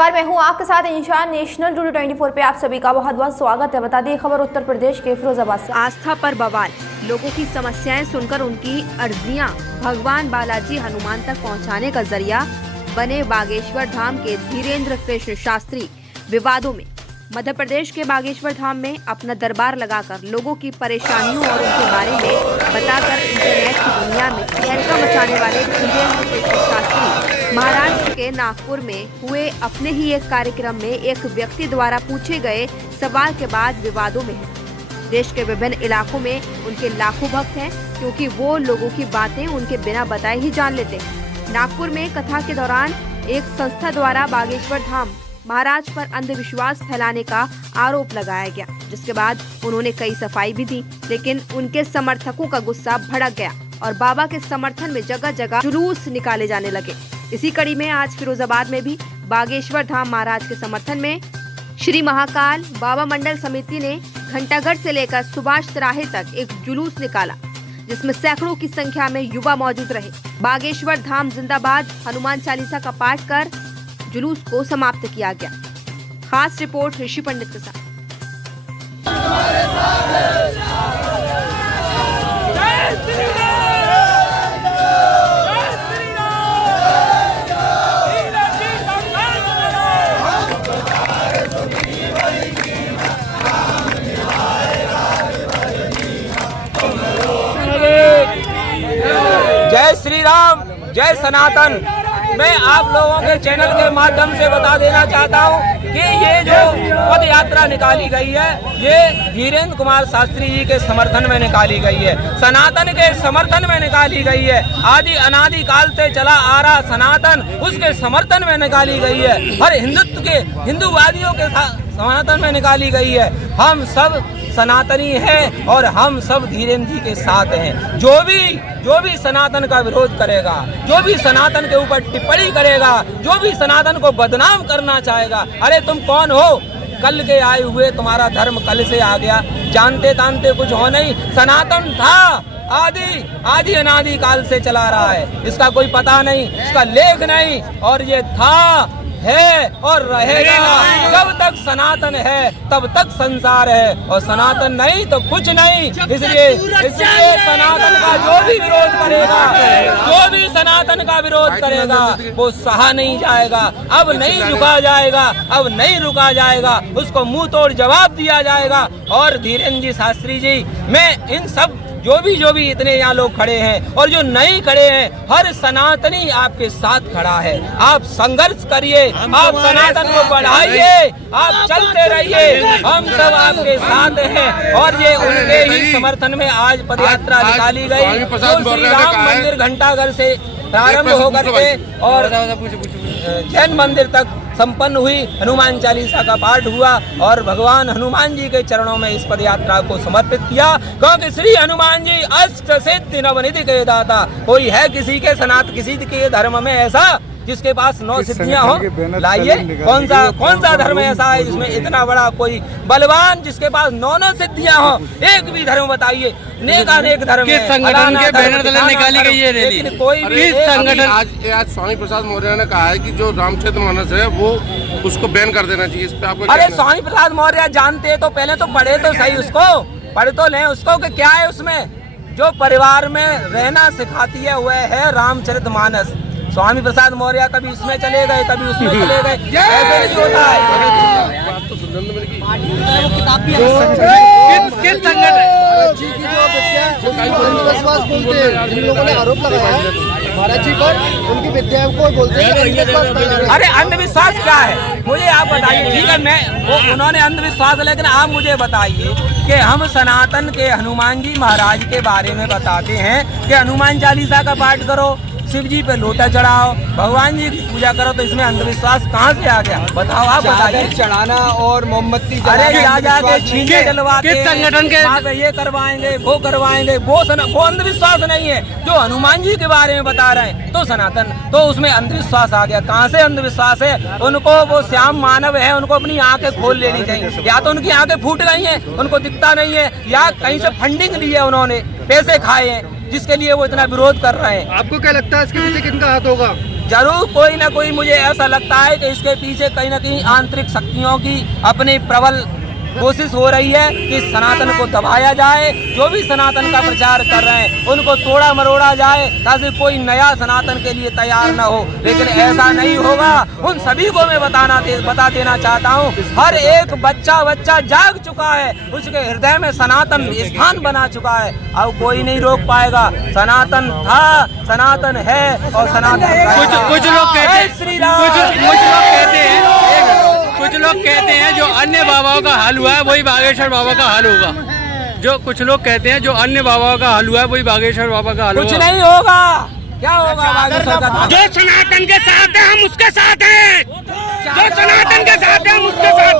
Car मैं हूं आपके साथ इंशान। नेशनल टुडे 24 पे आप सभी का बहुत बहुत स्वागत है। बता दें खबर उत्तर प्रदेश के फिरोजाबाद से। आस्था पर बवाल, लोगों की समस्याएं सुनकर उनकी अर्जियां भगवान बालाजी हनुमान तक पहुंचाने का जरिया बने बागेश्वर धाम के धीरेन्द्र कृष्ण शास्त्री विवादों में। मध्य प्रदेश के बागेश्वर धाम में अपना दरबार लगाकर लोगों की परेशानियों और उनके बारे में बताकर इंटरनेट की दुनिया में तहलका मचाने वाले धीरेन्द्र कृष्ण शास्त्री महाराष्ट्र के नागपुर में हुए अपने ही एक कार्यक्रम में एक व्यक्ति द्वारा पूछे गए सवाल के बाद विवादों में है। देश के विभिन्न इलाकों में उनके लाखों भक्त हैं, क्योंकि वो लोगों की बातें उनके बिना बताए ही जान लेते हैं। नागपुर में कथा के दौरान एक संस्था द्वारा बागेश्वर धाम महाराज पर अंधविश्वास फैलाने का आरोप लगाया गया, जिसके बाद उन्होंने कई सफाई भी दी, लेकिन उनके समर्थकों का गुस्सा भड़क गया और बाबा के समर्थन में जगह जगह जुलूस निकाले जाने लगे। इसी कड़ी में आज फिरोजाबाद में भी बागेश्वर धाम महाराज के समर्थन में श्री महाकाल बाबा मंडल समिति ने घंटाघर से लेकर सुभाष तिराहे तक एक जुलूस निकाला, जिसमें सैकड़ों की संख्या में युवा मौजूद रहे। बागेश्वर धाम जिंदाबाद हनुमान चालीसा का पाठ कर जुलूस को समाप्त किया गया। खास रिपोर्ट ऋषि पंडित के साथ। जय श्री राम, जय सनातन। मैं आप लोगों के चैनल के माध्यम से बता देना चाहता हूं कि ये जो पद यात्रा निकाली गई है, ये धीरेन्द्र कुमार शास्त्री जी के समर्थन में निकाली गई है, सनातन के समर्थन में निकाली गई है। आदि अनादि काल से चला आ रहा सनातन, उसके समर्थन में निकाली गई है। हर हिंदुत्व के हिंदूवादियों के समर्थन में निकाली गई है। हम सब सनातनी हैं और हम सब धीरेन्द्र जी के साथ हैं। जो भी सनातन का विरोध करेगा, जो भी सनातन के ऊपर टिप्पणी करेगा, जो भी सनातन को बदनाम करना चाहेगा, अरे तुम कौन हो? कल के आए हुए, तुम्हारा धर्म कल से आ गया, जानते तानते कुछ हो नहीं। सनातन था, आदि अनादि काल से चला रहा है, इसका कोई पता नहीं, इसका लेख नहीं, और ये था, है और रहेगा। जब तक सनातन है तब तक संसार है, और सनातन नहीं तो कुछ नहीं। इसलिए सनातन का जो भी विरोध करेगा, जो भी सनातन का विरोध करेगा, वो सहा नहीं जाएगा। अब नहीं रुका जाएगा, अब नहीं रुका जाएगा, उसको मुंह तोड़ जवाब दिया जाएगा। और धीरेन्द्र जी शास्त्री जी, मैं इन सब जो भी इतने यहाँ लोग खड़े हैं और जो नहीं खड़े हैं, हर सनातनी आपके साथ खड़ा है। आप संघर्ष करिए, आप सनातन को बढ़ाइए, आप चलते रहिए, हम सब आपके साथ हैं। और ये उनके ही समर्थन में आज पदयात्रा निकाली गई, जो श्री राम मंदिर घंटाघर से प्रारंभ होकर के और जैन मंदिर तक संपन्न हुई। हनुमान चालीसा का पाठ हुआ और भगवान हनुमान जी के चरणों में इस पद यात्रा को समर्पित किया, क्योंकि श्री हनुमान जी अष्ट सिद्धि नवनिधि के दाता। कोई है किसी के धर्म में ऐसा जिसके पास 9 सिद्धियां हो? लाइए, कौन सा धर्म ऐसा है जिसमें इतना बड़ा कोई बलवान, जिसके पास 9 सिद्धियां हो? एक भी धर्म बताइए। नेकानेक धर्म किस संगठन के बैनर तले निकाली गई है रैली? कोई भी संगठन? आज स्वामी प्रसाद मौर्य ने कहा है कि जो रामचरितमानस है वो उसको बैन कर देना चाहिए। इस पे आपको? अरे स्वामी प्रसाद मौर्य जानते तो पहले तो पढ़े तो सही, उसको पढ़ तो लें उसको कि क्या है उसमें। जो परिवार में रहना सिखाती है वह है रामचरितमानस। स्वामी प्रसाद मौर्य कभी इसमें चले गए, कभी उसमें चले गए, ऐसे नहीं होता है। बात तो सुनने में लगी। किस संगठन? जिन लोगों ने आरोप लगाया महाराज जी पर, उनकी विद्याओं को बोलते हैं। अरे अंधविश्वास क्या है मुझे आप बताइए। ठीक है, उन्होंने अंधविश्वास, लेकिन आप मुझे बताइए कि हम सनातन के हनुमान जी महाराज के बारे में बताते हैं कि हनुमान चालीसा का पाठ करो, शिव जी पे लोटा चढ़ाओ, भगवान जी की पूजा करो, तो इसमें अंधविश्वास कहाँ से आ गया? बताओ, आप बताइए। चढ़ाना और मोमबत्ती, अरे जाके छींके डलवा के संगठन के ये करवाएंगे, वो करवाएंगे, वो अंधविश्वास नहीं है। जो हनुमान जी के बारे में बता रहे हैं तो सनातन, तो उसमें अंधविश्वास आ गया। कहाँ से अंधविश्वास है? उनको, वो श्याम मानव है, उनको अपनी आंखें खोल लेनी चाहिए। या तो उनकी आंखें फूट गई हैं, उनको दिखता नहीं है, या कहीं से फंडिंग ली है, उन्होंने पैसे खाए हैं, जिसके लिए वो इतना विरोध कर रहे हैं। आपको क्या लगता है इसके पीछे किनका हाथ होगा? जरूर कोई ना कोई, मुझे ऐसा लगता है कि इसके पीछे कहीं ना कहीं आंतरिक शक्तियों की अपनी प्रबल कोशिश हो रही है कि सनातन को दबाया जाए। जो भी सनातन का प्रचार कर रहे हैं उनको तोड़ा मरोड़ा जाए ताकि कोई नया सनातन के लिए तैयार न हो, लेकिन ऐसा नहीं होगा। उन सभी को मैं बता देना चाहता हूँ, हर एक बच्चा जाग चुका है, उसके हृदय में सनातन स्थान बना चुका है। अब कोई नहीं रोक पाएगा। सनातन था, सनातन है और सनातन कुछ लोग कहते हैं, कुछ लोग कहते हैं जो अन्य बाबाओं का हाल हुआ है वही बागेश्वर बाबा का हाल होगा। जो कुछ लोग कहते हैं जो अन्य बाबाओं का हाल हुआ है वही बागेश्वर बाबा का हाल होगा। कुछ नहीं होगा। क्या होगा बागेश्वर का? जो सनातन के साथ है हम उसके साथ हैं, जो सनातन के साथ है हम उसके साथ हैं।